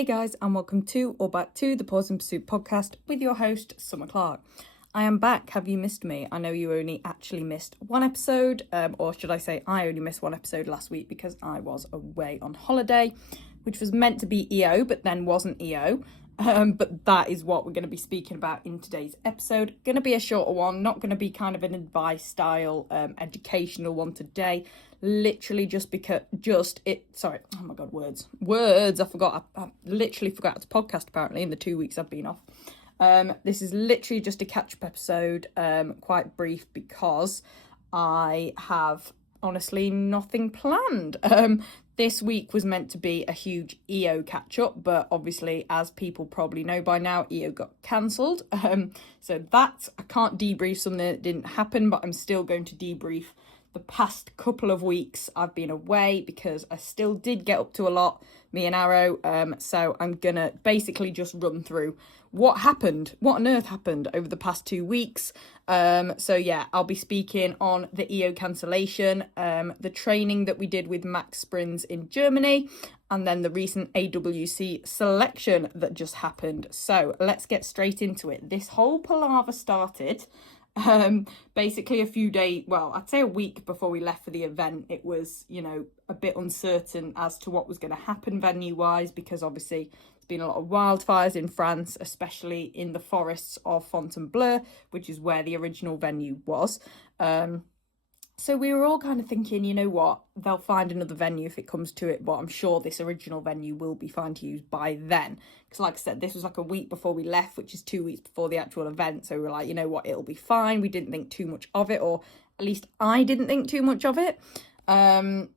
Hey guys, and welcome to or back to the Pause and Pursuit podcast with your host, Summer Clark. I am back. Have you missed me? I know you only actually missed one episode, or should I say I only missed one episode last week because I was away on holiday, which was meant to be EO, but then wasn't EO. But that is what we're going to be speaking about in today's episode. Going to be a shorter one, not going to be kind of an advice style, educational one today. Literally words. I forgot. I literally forgot to podcast apparently in the 2 weeks I've been off. This is literally just a catch-up episode, quite brief because I have honestly nothing planned. This week was meant to be a huge EO catch-up, but obviously, as people probably know by now, EO got cancelled. So that, I can't debrief something that didn't happen, but I'm still going to debrief the past couple of weeks I've been away because I still did get up to a lot, me and Arrow. So I'm going to basically just run through what on earth happened over the past 2 weeks. So yeah, I'll be speaking on the EO cancellation, the training that we did with Max Sprinz in Germany, and then the recent AWC selection that just happened. So let's get straight into it. This whole palaver started basically I'd say a week before we left for the event. It was, a bit uncertain as to what was going to happen venue wise, because obviously there's been a lot of wildfires in France, especially in the forests of Fontainebleau, which is where the original venue was. So we were all kind of thinking, you know what, they'll find another venue if it comes to it, but I'm sure this original venue will be fine to use by then. Because like I said, this was like a week before we left, which is 2 weeks before the actual event. So we were like, you know what, it'll be fine. We didn't think too much of it, or at least I didn't think too much of it. And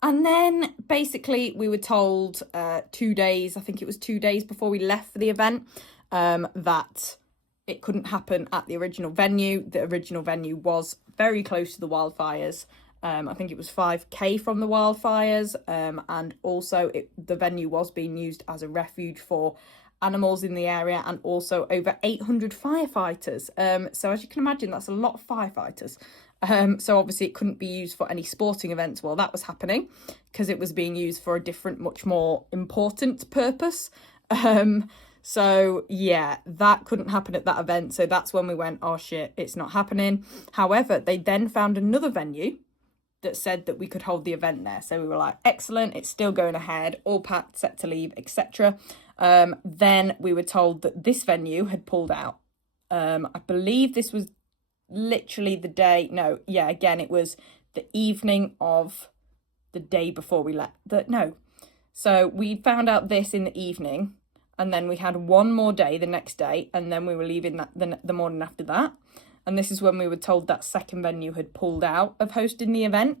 then basically we were told 2 days, I think it was 2 days before we left for the event, that it couldn't happen at the original venue. The original venue was very close to the wildfires. I think it was 5k from the wildfires. And also the venue was being used as a refuge for animals in the area, and also over 800 firefighters. So as you can imagine, that's a lot of firefighters. So obviously it couldn't be used for any sporting events while that was happening, because it was being used for a different, much more important purpose. So yeah, that couldn't happen at that event. So that's when we went, oh shit, it's not happening. However, they then found another venue that said that we could hold the event there. So we were like, excellent, it's still going ahead, all packed, set to leave, etc. Then we were told that this venue had pulled out. I believe this was literally the day. It was the evening of the day before we left. So we found out this in the evening. And then we had one more day the next day, and then we were leaving the morning after that. And this is when we were told that second venue had pulled out of hosting the event,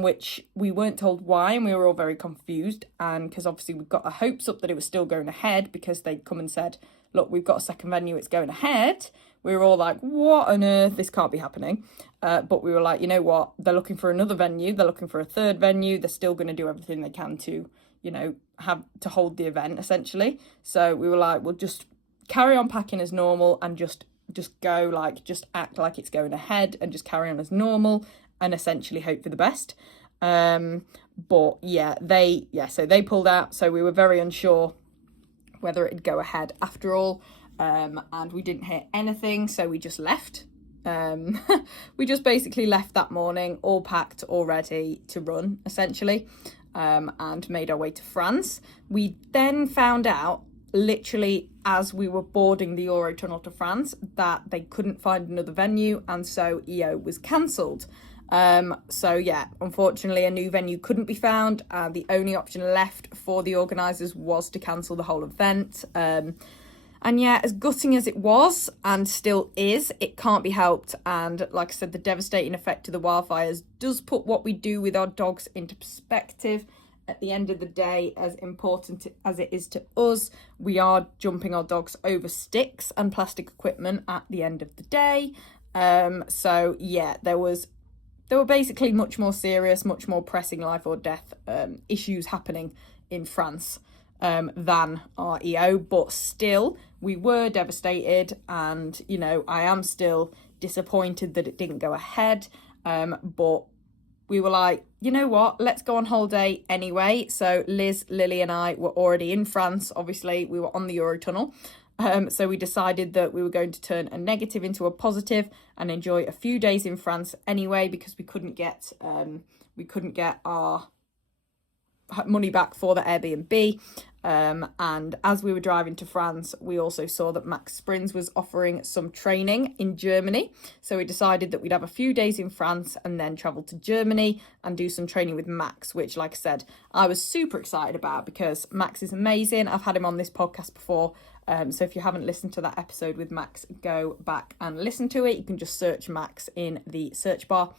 which we weren't told why, and we were all very confused. And because obviously we got our hopes up that it was still going ahead, because they'd come and said, look, we've got a second venue, it's going ahead. We were all like, what on earth? This can't be happening. But we were like, you know what? They're looking for another venue. They're looking for a third venue. They're still going to do everything they can to, have to hold the event essentially. So we were like, we'll just carry on packing as normal and just go, just act like it's going ahead and just carry on as normal and essentially hope for the best. But yeah, so they pulled out. So we were very unsure whether it'd go ahead after all. And we didn't hear anything, so we just left. We just basically left that morning, all packed, all ready to run essentially. And made our way to France. We then found out, literally as we were boarding the Eurotunnel to France, that they couldn't find another venue, and so EO was cancelled. So yeah, unfortunately a new venue couldn't be found, and the only option left for the organisers was to cancel the whole event. And yeah, as gutting as it was, and still is, it can't be helped. And like I said, the devastating effect of the wildfires does put what we do with our dogs into perspective. At the end of the day, as important as it is to us, we are jumping our dogs over sticks and plastic equipment at the end of the day. So yeah, there were basically much more serious, much more pressing life or death issues happening in France than our EO, but still we were devastated, and I am still disappointed that it didn't go ahead, but we were like, you know what, let's go on holiday anyway. So Liz, Lily and I were already in France. Obviously, we were on the Eurotunnel. So we decided that we were going to turn a negative into a positive and enjoy a few days in France anyway, because we couldn't get our money back for the Airbnb. And as we were driving to France, we also saw that Max Sprinz was offering some training in Germany. So we decided that we'd have a few days in France and then travel to Germany and do some training with Max, which, like I said, I was super excited about because Max is amazing. I've had him on this podcast before. So if you haven't listened to that episode with Max, go back and listen to it. You can just search Max in the search bar.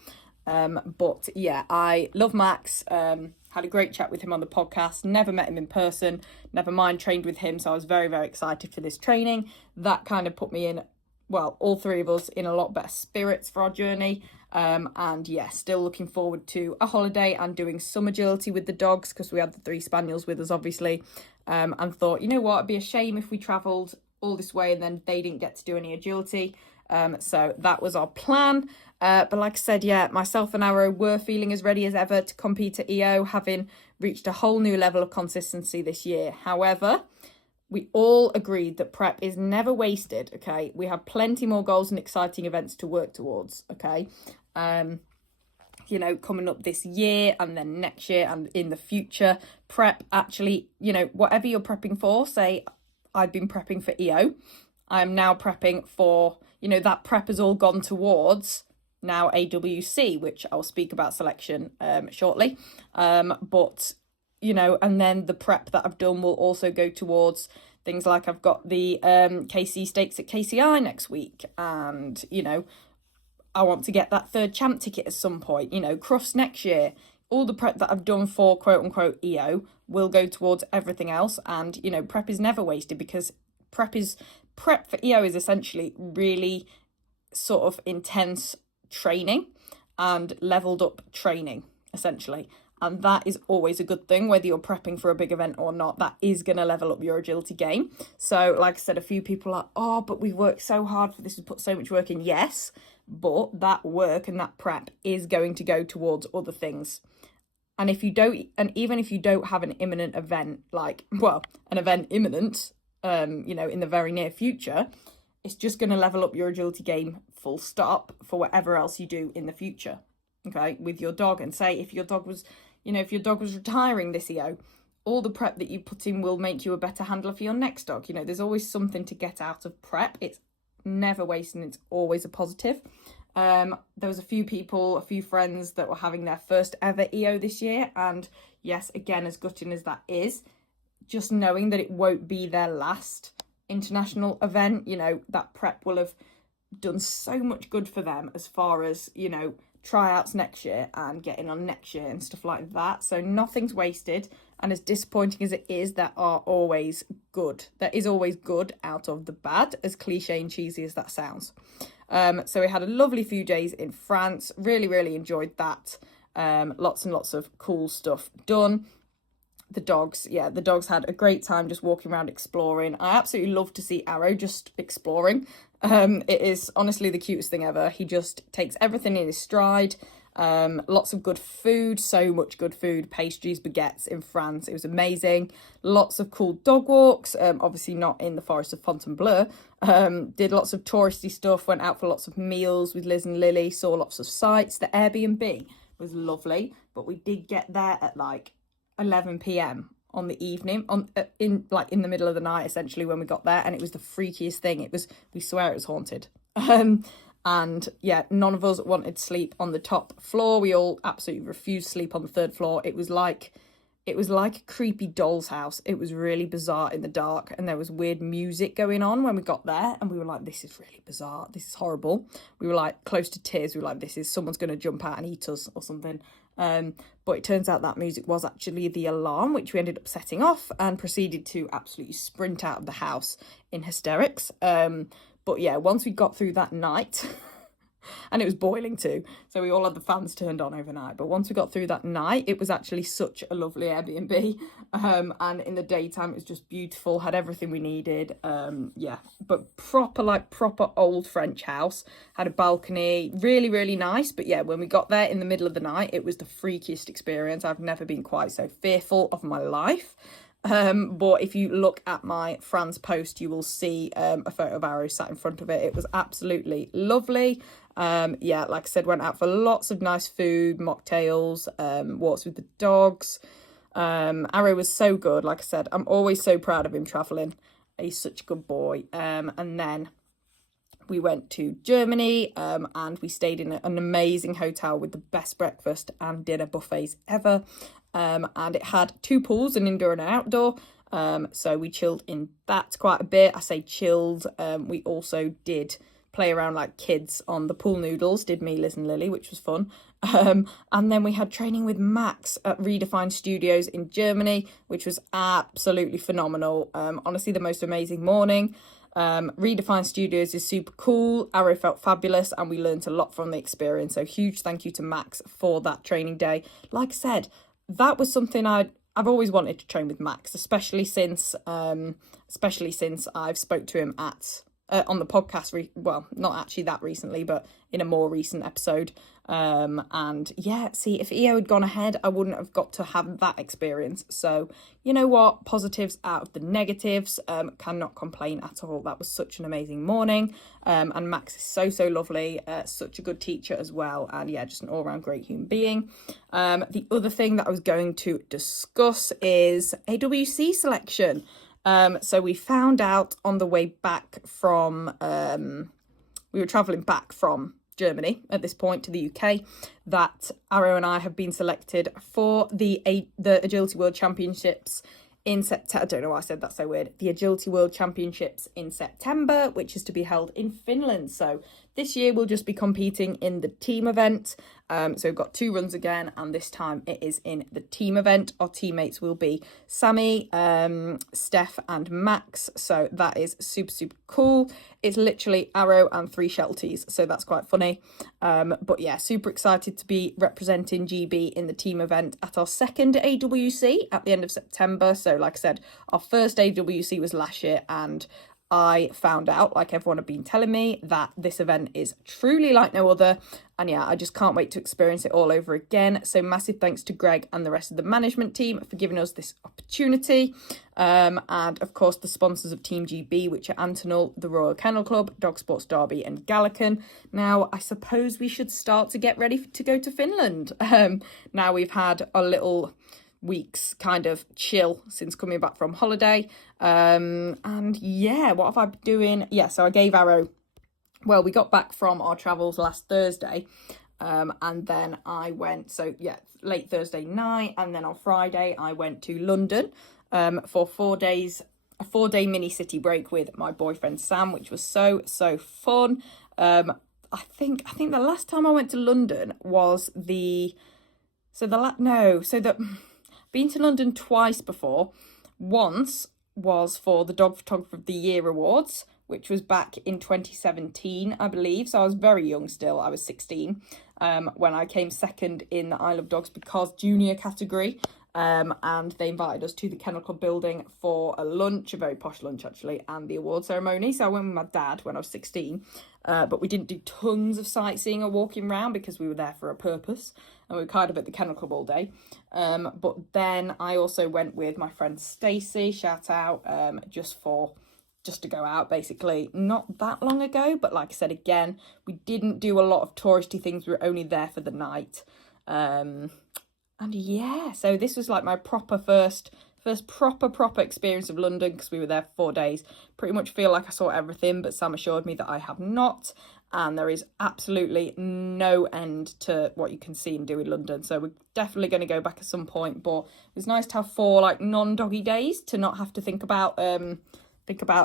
But yeah, I love Max. Had a great chat with him on the podcast. Never met him in person. Never mind, trained with him. So I was very, very excited for this training. That kind of put me in, well, all three of us in a lot better spirits for our journey. And yeah, still looking forward to a holiday and doing some agility with the dogs, because we had the 3 spaniels with us, obviously. And thought, you know what, it'd be a shame if we travelled all this way and then they didn't get to do any agility. So that was our plan. But like I said, yeah, myself and Arrow were feeling as ready as ever to compete at EO, having reached a whole new level of consistency this year. However, we all agreed that prep is never wasted, okay? We have plenty more goals and exciting events to work towards, okay? You know, coming up this year and then next year and in the future. Prep actually, you know, whatever you're prepping for, say I've been prepping for EO. I'm now prepping for, you know, that prep has all gone towards now AWC, which I'll speak about selection shortly. But, you know, and then the prep that I've done will also go towards things like I've got the KC stakes at KCI next week. And, you know, I want to get that 3rd champ ticket at some point, you know, Crufts next year. All the prep that I've done for quote unquote EO will go towards everything else. And, you know, prep is never wasted, because prep for EO is essentially really sort of intense training and leveled up training, essentially. And that is always a good thing, whether you're prepping for a big event or not. That is going to level up your agility game. So like I said, a few people are, oh, but we've worked so hard for this, we put so much work in. Yes, but that work and that prep is going to go towards other things. And if you don't, and even if you don't have an imminent event, like, well, an event imminent, you know, in the very near future, it's just going to level up your agility game full stop for whatever else you do in the future, okay, with your dog. And say if your dog was, you know, if your dog was retiring this EO, all the prep that you put in will make you a better handler for your next dog. You know, there's always something to get out of prep. It's never wasting, it's always a positive. There was a few friends that were having their first ever EO this year, and yes, again, as gutting as that is, just knowing that it won't be their last international event, you know, that prep will have done so much good for them as far as, you know, tryouts next year and getting on next year and stuff like that. So nothing's wasted, and as disappointing as it is, there are always good. There is always good out of the bad, as cliche and cheesy as that sounds. So we had a lovely few days in France, really, really enjoyed that. Lots and lots of cool stuff done. The dogs had a great time just walking around exploring. I absolutely love to see Arrow just exploring. It is honestly the cutest thing ever. He just takes everything in his stride. Lots of good food, so much good food, pastries, baguettes in France. It was amazing. Lots of cool dog walks, obviously not in the forest of Fontainebleau. Did lots of touristy stuff, went out for lots of meals with Liz and Lily, saw lots of sights. The Airbnb was lovely, but we did get there at like 11 p.m. on the evening, in the middle of the night, essentially, when we got there, and it was the freakiest thing. We swear it was haunted. And yeah, none of us wanted to sleep on the top floor. We all absolutely refused to sleep on the 3rd floor. It was like a creepy doll's house. It was really bizarre in the dark, and there was weird music going on when we got there, and we were like, this is really bizarre, this is horrible. We were like close to tears. We were like, someone's going to jump out and eat us or something. But it turns out that music was actually the alarm, which we ended up setting off and proceeded to absolutely sprint out of the house in hysterics. But yeah, once we got through that night, And it was boiling too. So we all had the fans turned on overnight. But once we got through that night, it was actually such a lovely Airbnb. And in the daytime, it was just beautiful, had everything we needed. Yeah, but proper old French house. Had a balcony, really, really nice. But yeah, when we got there in the middle of the night, it was the freakiest experience. I've never been quite so fearful of my life. But if you look at my France post, you will see a photo of Arrow sat in front of it. It was absolutely lovely. Yeah, like I said, went out for lots of nice food, mocktails, walks with the dogs. Arrow was so good. Like I said, I'm always so proud of him traveling. He's such a good boy. And then we went to Germany, and we stayed in an amazing hotel with the best breakfast and dinner buffets ever. And it had 2 pools, an indoor and an outdoor. So we chilled in that quite a bit. I say chilled. We also did play around like kids on the pool noodles, did me, Liz and Lily, which was fun. And then we had training with Max at Redefine Studios in Germany, which was absolutely phenomenal. Honestly, the most amazing morning. Redefine Studios is super cool. Arrow felt fabulous and we learned a lot from the experience. So huge thank you to Max for that training day. Like I said, that was something I've always wanted to train with Max, especially since I've spoke to him at on the podcast. Well, not actually that recently, but in a more recent episode. And yeah, see, if EO had gone ahead, I wouldn't have got to have that experience. So you know what, positives out of the negatives. Cannot complain at all. That was such an amazing morning. And Max is so lovely, such a good teacher as well, and yeah, just an all-round great human being. The other thing that I was going to discuss is AWC selection. So we found out on the way back from we were traveling back from Germany at this point to the UK, that Arrow and I have been selected for the Agility World Championships in September. I don't know why I said that so weird. The Agility World Championships in September, which is to be held in Finland. So this year we'll just be competing in the team event. So we've got 2 runs again, and this time it is in the team event. Our teammates will be Sammy, Steph and Max. So that is super cool. It's literally Arrow and 3 Shelties, so that's quite funny. But yeah, super excited to be representing GB in the team event at our second AWC at the end of September. So like I said, our first AWC was last year, and I found out, like everyone had been telling me, that this event is truly like no other. And yeah, I just can't wait to experience it all over again. So massive thanks to Greg and the rest of the management team for giving us this opportunity. And of course, the sponsors of Team GB, which are Antonal, the Royal Kennel Club, Dog Sports Derby and Gallican. Now, I suppose we should start to get ready to go to Finland. Now we've had a little weeks kind of chill since coming back from holiday. And yeah, what have I been doing? Yeah, so I gave Arrow, well, we got back from our travels last Thursday, and then I went, so yeah, late Thursday night, and then on Friday I went to London for 4 days, a 4-day mini city break with my boyfriend Sam, which was so fun. I think the last time I went to London was been to London twice before. Once was for the Dog Photographer of the Year Awards, which was back in 2017, I believe. So I was very young still. I was 16 when I came second in the I Love Dogs Because Junior category. And they invited us to the Kennel Club building for a lunch, a very posh lunch actually, and the award ceremony. So I went with my dad when I was 16, but we didn't do tons of sightseeing or walking around because we were there for a purpose, and we were kind of at the Kennel Club all day. But then I also went with my friend Stacey, shout out, just to go out, basically, not that long ago. But like I said, again, we didn't do a lot of touristy things. We were only there for the night. And yeah, so this was like my first proper experience of London, because we were there for 4 days. Pretty much feel like I saw everything, but Sam assured me that I have not. And there is absolutely no end to what you can see and do in London. So we're definitely going to go back at some point. But it was nice to have 4 like non-doggy days, to not have to think about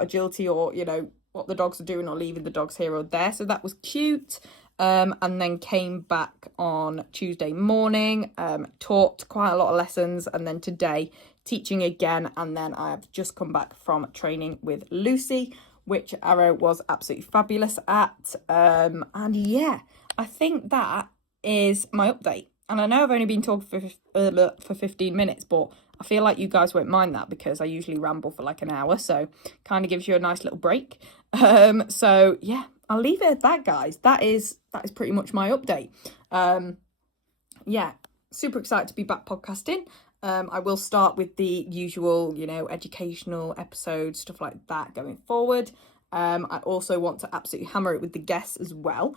agility or, you know, what the dogs are doing or leaving the dogs here or there. So that was cute. And then came back on Tuesday morning, taught quite a lot of lessons, and then today teaching again. And then I have just come back from training with Lucy, which Arrow was absolutely fabulous at. And yeah, I think that is my update. And I know I've only been talking for 15 minutes, but I feel like you guys won't mind that because I usually ramble for like an hour. So kind of gives you a nice little break. So yeah, I'll leave it at that, guys. That is pretty much my update. Yeah, super excited to be back podcasting. I will start with the usual, educational episodes, stuff like that going forward. I also want to absolutely hammer it with the guests as well.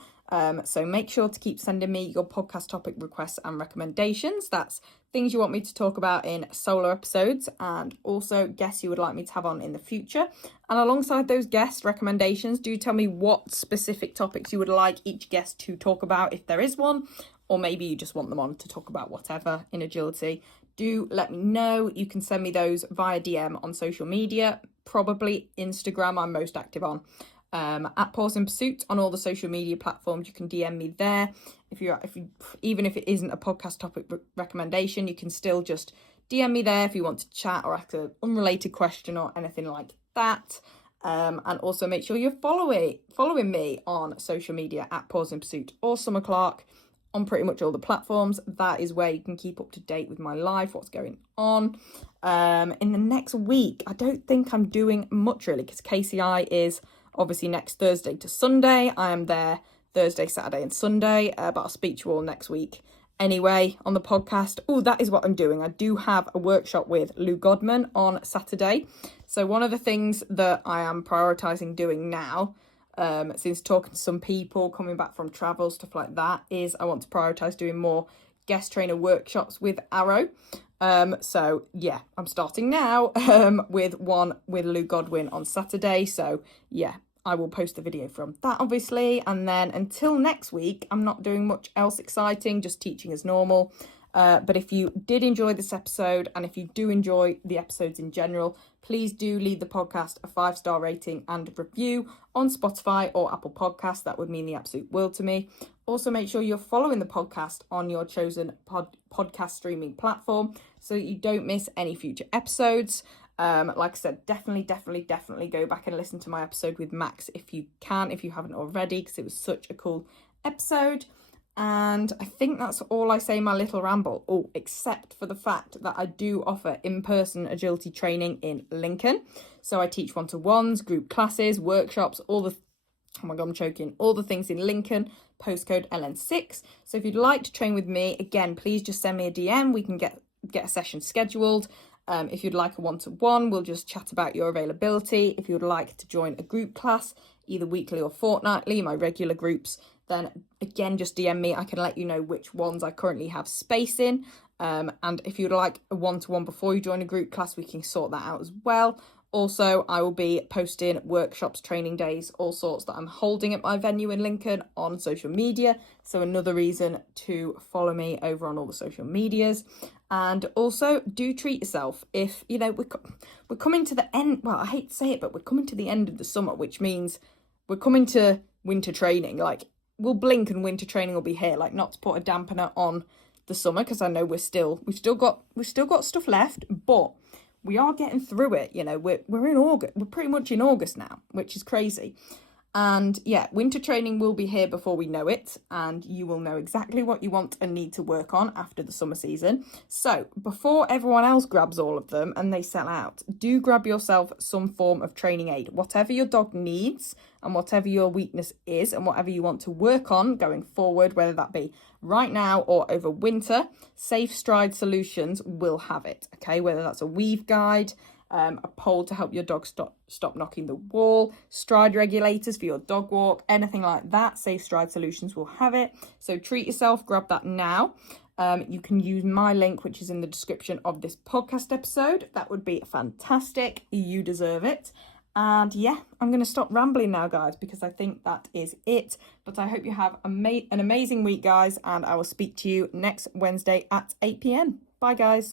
So make sure to keep sending me your podcast topic requests and recommendations. That's things you want me to talk about in solo episodes, and also guests you would like me to have on in the future. And alongside those guest recommendations, do tell me what specific topics you would like each guest to talk about, if there is one, or maybe you just want them on to talk about whatever in agility. Do let me know. You can send me those via DM on social media, probably Instagram I'm most active on. At Pause in Pursuit on all the social media platforms. You can DM me there. If you even if it isn't a podcast topic recommendation, you can still just DM me there if you want to chat or ask an unrelated question or anything like that. And also make sure you're following me on social media at Pause in Pursuit or Summer Clark on pretty much all the platforms. That is where you can keep up to date with my life, what's going on. In the next week, I don't think I'm doing much really, because KCI is obviously next Thursday to Sunday. I am there Thursday, Saturday and Sunday, but I'll speak to you all next week anyway on the podcast. Oh, that is what I'm doing. I do have a workshop with Lou Godman on Saturday. So one of the things that I am prioritising doing now, since talking to some people, coming back from travel, stuff like that, is I want to prioritise doing more guest trainer workshops with Arrow. So yeah, I'm starting now with one with Lou Godwin on Saturday. So yeah, I will post the video from that obviously. And then until next week, I'm not doing much else exciting, just teaching as normal. But if you did enjoy this episode, and if you do enjoy the episodes in general, please do leave the podcast a 5-star rating and review on Spotify or Apple Podcasts. That would mean the absolute world to me. Also, make sure you're following the podcast on your chosen podcast streaming platform so that you don't miss any future episodes. Like I said, definitely go back and listen to my episode with Max if you can, if you haven't already, because it was such a cool episode. And I think that's all I say in my little ramble. Oh, except for the fact that I do offer in-person agility training in Lincoln. So I teach one-to-ones, group classes, workshops, all the things in Lincoln, postcode LN6. So if you'd like to train with me, again, please just send me a DM. We can get a session scheduled. If you'd like a one-to-one, we'll just chat about your availability. If you'd like to join a group class, either weekly or fortnightly, my regular groups, then again, just DM me. I can let you know which ones I currently have space in. And if you'd like a one-to-one before you join a group class, we can sort that out as well. Also, I will be posting workshops, training days, all sorts that I'm holding at my venue in Lincoln on social media. So another reason to follow me over on all the social medias. And also, do treat yourself. If, we're coming to the end, well, I hate to say it, but we're coming to the end of the summer, which means we're coming to winter training. Like, we'll blink and winter training will be here. Like, not to put a dampener on the summer, because I know we've still got stuff left, but we are getting through it. We're in August. We're pretty much in August now, which is crazy. And yeah, winter training will be here before we know it, and you will know exactly what you want and need to work on after the summer season. So before everyone else grabs all of them and they sell out, do grab yourself some form of training aid, whatever your dog needs and whatever your weakness is and whatever you want to work on going forward, whether that be right now or over winter. Safe Stride Solutions will have it, okay? Whether that's a weave guide, a pole to help your dog stop knocking the wall, stride regulators for your dog walk, anything like that, Safe Stride Solutions will have it. So treat yourself, grab that now. You can use my link, which is in the description of this podcast episode. That would be fantastic. You deserve it. And yeah, I'm going to stop rambling now, guys, because I think that is it. But I hope you have an amazing week, guys, and I will speak to you next Wednesday at 8 p.m. Bye, guys.